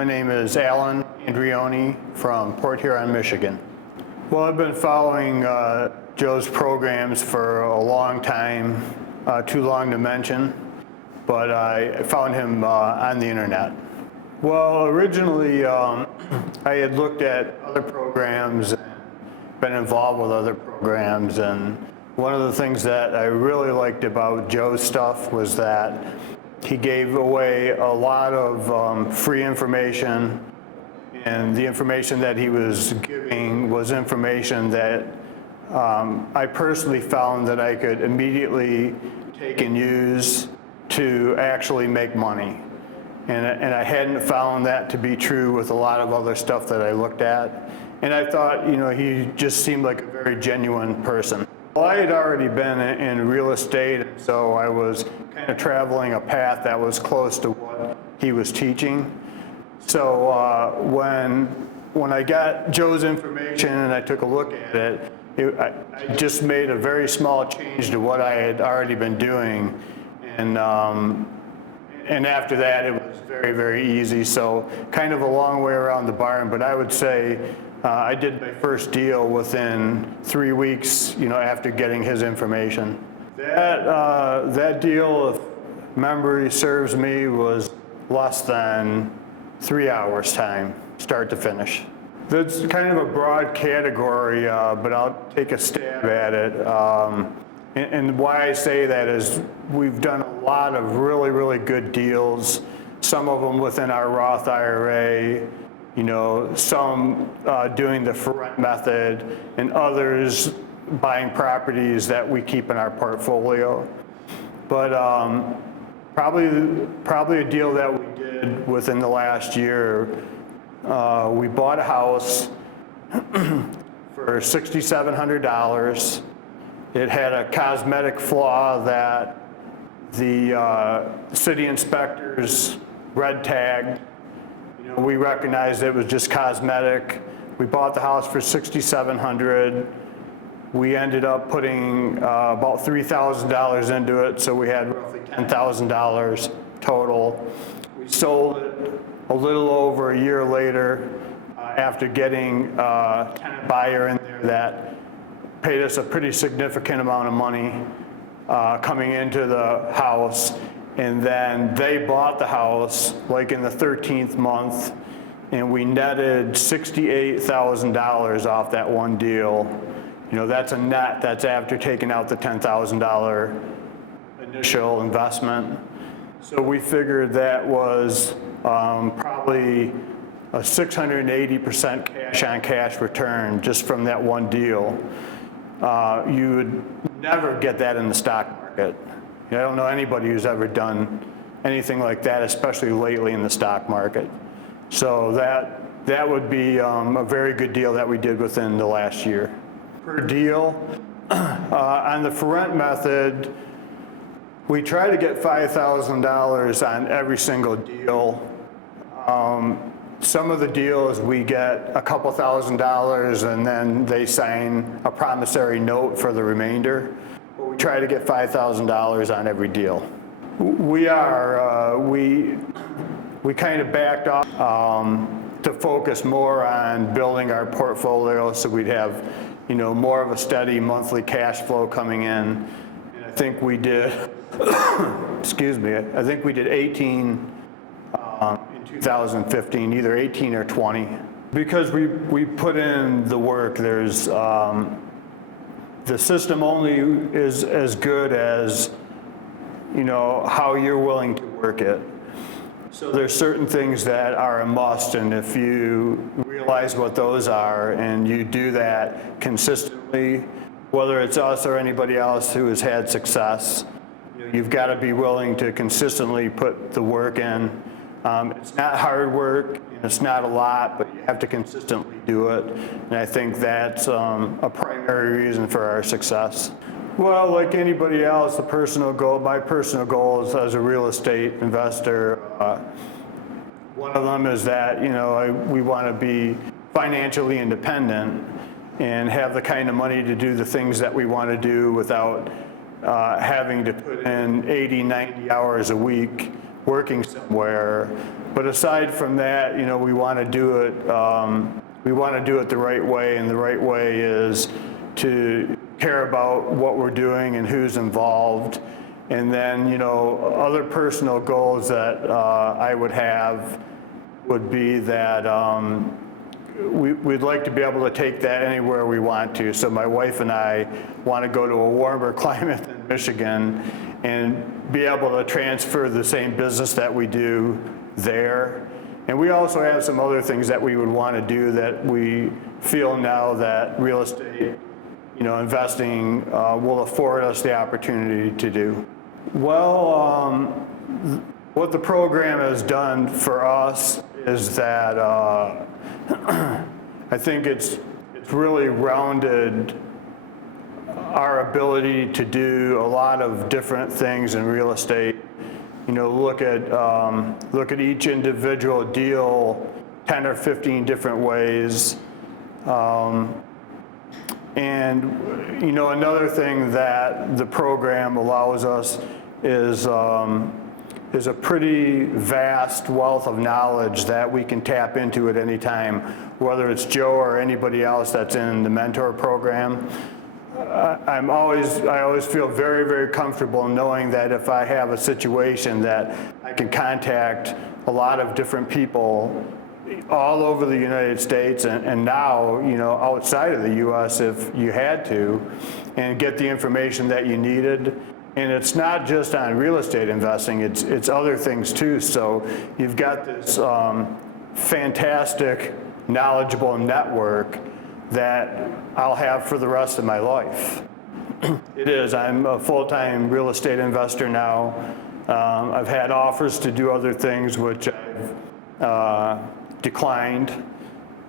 My name is Alan Andrioni from Port Huron, Michigan. Well, I've been following Joe's programs for a long time, too long to mention, but I found him on the internet. Well, originally I had looked at other programs and been involved with other programs, and one of the things that I really liked about Joe's stuff was that he gave away a lot of free information, and the information that he was giving was information that I personally found that I could immediately take and use to actually make money. And I hadn't found that to be true with a lot of other stuff that I looked at. And I thought, he just seemed like a very genuine person. Well, I had already been in real estate, so I was kind of traveling a path that was close to what he was teaching. So when I got Joe's information and I took a look at it, I just made a very small change to what I had already been doing. And after that, it was very, very easy. So kind of a long way around the barn, but I would say I did my first deal within 3 weeks, after getting his information. That deal, if memory serves me, was less than 3 hours time, start to finish. That's kind of a broad category, but I'll take a stab at it. And why I say that is we've done a lot of really, really good deals, some of them within our Roth IRA, some doing the for rent method, and others buying properties that we keep in our portfolio. But probably a deal that we did within the last year, we bought a house for $6,700. It had a cosmetic flaw that the city inspectors red tagged. We recognized it was just cosmetic. We bought the house for $6,700. We ended up putting about $3,000 into it, so we had roughly $10,000 total. We sold it a little over a year later after getting a tenant buyer in there that paid us a pretty significant amount of money coming into the house. And then they bought the house like in the 13th month, and we netted $68,000 off that one deal. That's a net, that's after taking out the $10,000 initial investment. So we figured that was probably a 680% cash on cash return just from that one deal. You would never get that in the stock market. I don't know anybody who's ever done anything like that, especially lately in the stock market. So that would be a very good deal that we did within the last year. Per deal, on the for rent method, we try to get $5,000 on every single deal. Some of the deals we get a couple $1,000 and then they sign a promissory note for the remainder. We try to get $5,000 on every deal. We kind of backed off to focus more on building our portfolio so we'd have more of a steady monthly cash flow coming in. And I think we did, excuse me, I think we did 18 in 2015, either 18 or 20. Because we put in the work, there's the system only is as good as how you're willing to work it. So there's certain things that are a must, and if you realize what those are and you do that consistently, whether it's us or anybody else who has had success, you've got to be willing to consistently put the work in. It's not hard work, it's not a lot, but you have to consistently do it. And I think that's a primary reason for our success. Well, like anybody else, my personal goal is as a real estate investor. One of them is that, we want to be financially independent and have the kind of money to do the things that we want to do without having to put in 80, 90 hours a week working somewhere But aside from that, we want to do it. We want to do it the right way, and the right way is to care about what we're doing and who's involved. And then, other personal goals that I would have would be that we'd like to be able to take that anywhere we want to. So my wife and I want to go to a warmer climate than Michigan and be able to transfer the same business that we do there. And we also have some other things that we would want to do that we feel now that real estate, investing will afford us the opportunity to do. Well, what the program has done for us is that I think it's really rounded our ability to do a lot of different things in real estate. Look at each individual deal 10 or 15 different ways. And another thing that the program allows us is a pretty vast wealth of knowledge that we can tap into at any time, whether it's Joe or anybody else that's in the mentor program. I always feel very, very comfortable knowing that if I have a situation that I can contact a lot of different people all over the United States and now, outside of the U.S. if you had to, and get the information that you needed. And it's not just on real estate investing, it's other things too. So you've got this fantastic, knowledgeable network that I'll have for the rest of my life. It is. I'm a full-time real estate investor now. I've had offers to do other things which I've declined,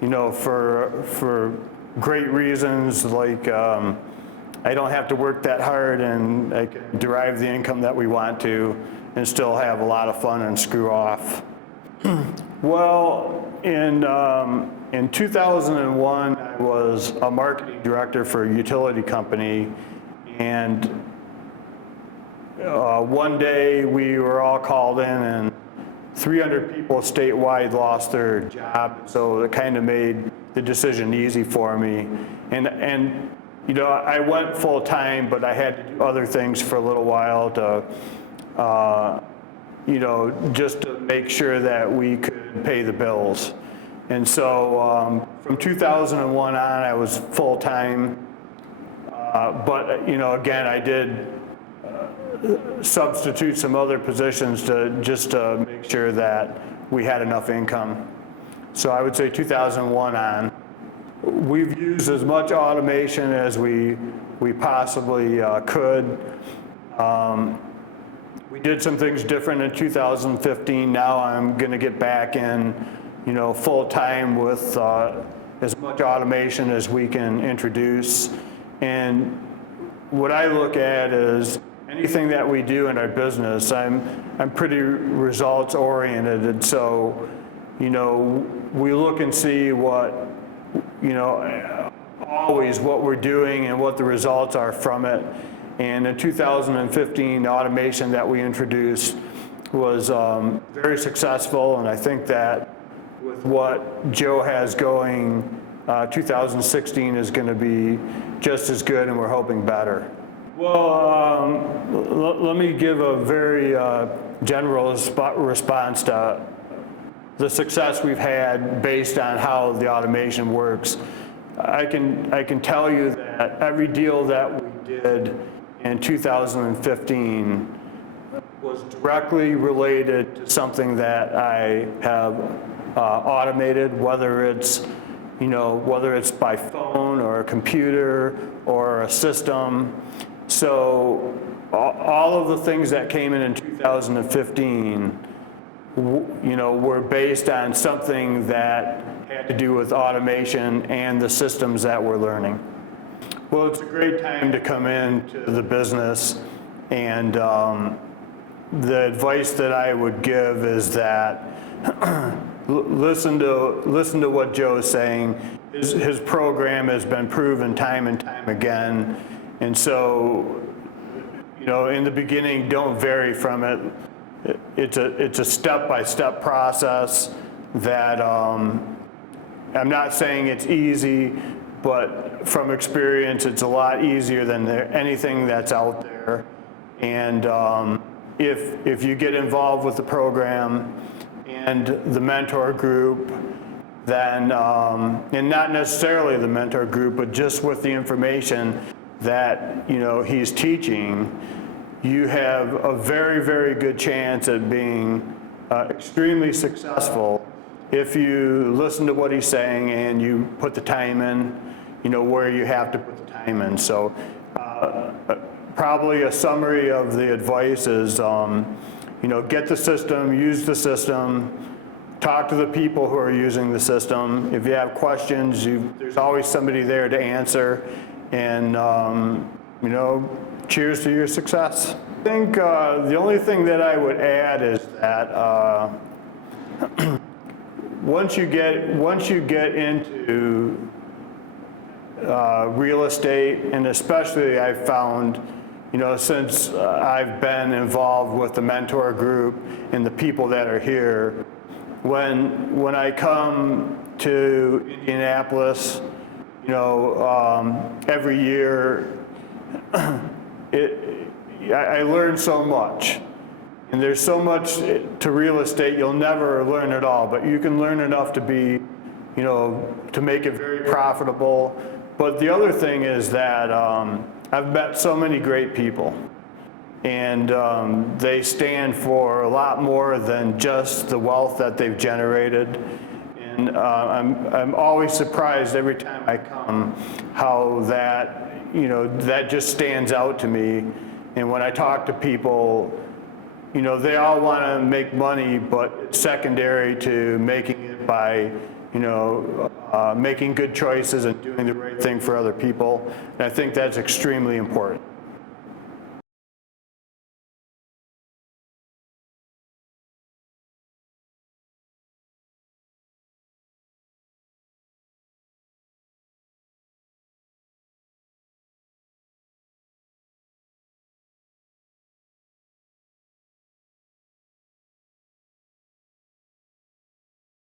for great reasons, like I don't have to work that hard and I can derive the income that we want to and still have a lot of fun and screw off. Well, in 2001, I was a marketing director for a utility company, and one day we were all called in and 300 people statewide lost their job, so it kind of made the decision easy for me. And I went full time, but I had to do other things for a little while to, just to make sure that we could pay the bills. And so from 2001 on, I was full time. But again, I did substitute some other positions just to make sure that we had enough income. So I would say 2001 on. We've used as much automation as we possibly could. We did some things different in 2015. Now I'm going to get back in, full time with as much automation as we can introduce. And what I look at is anything that we do in our business, I'm pretty results oriented, and so we look and see what always what we're doing and what the results are from it. And in 2015, the automation that we introduced was very successful, and I think that with what Joe has going, 2016 is going to be just as good, and we're hoping better. Well, let me give a very general response to the success we've had based on how the automation works. I can tell you that every deal that we did in 2015 was directly related to something that I have automated, whether it's by phone or a computer or a system. So all of the things that came in 2015 were based on something that had to do with automation and the systems that we're learning. Well, it's a great time to come into the business, and the advice that I would give is that listen to what Joe is saying. His program has been proven time and time again, and so in the beginning, don't vary from it. it's a step-by-step process that I'm not saying it's easy, but from experience, it's a lot easier than anything that's out there. And if you get involved with the program and the mentor group, then, and not necessarily the mentor group, but just with the information that, you know, he's teaching, you have a very, very good chance at being extremely successful if you listen to what he's saying and you put the time in, you know, where you have to put the time in. So probably a summary of the advice is, you know, get the system, use the system, talk to the people who are using the system. If you have questions, there's always somebody there to answer. And, you know, cheers to your success. I think the only thing that I would add is that once you get into real estate, and especially I've found, you know, since I've been involved with the mentor group and the people that are here, when I come to Indianapolis, you know, every year, I learn so much. And there's so much to real estate, you'll never learn it all, but you can learn enough to be, you know, to make it very profitable. But the other thing is that I've met so many great people, and they stand for a lot more than just the wealth that they've generated. And I'm always surprised every time I come how that, you know, that just stands out to me. And when I talk to people, you know, they all want to make money, but it's secondary to making it by, you know, making good choices and doing the right thing for other people. And I think that's extremely important.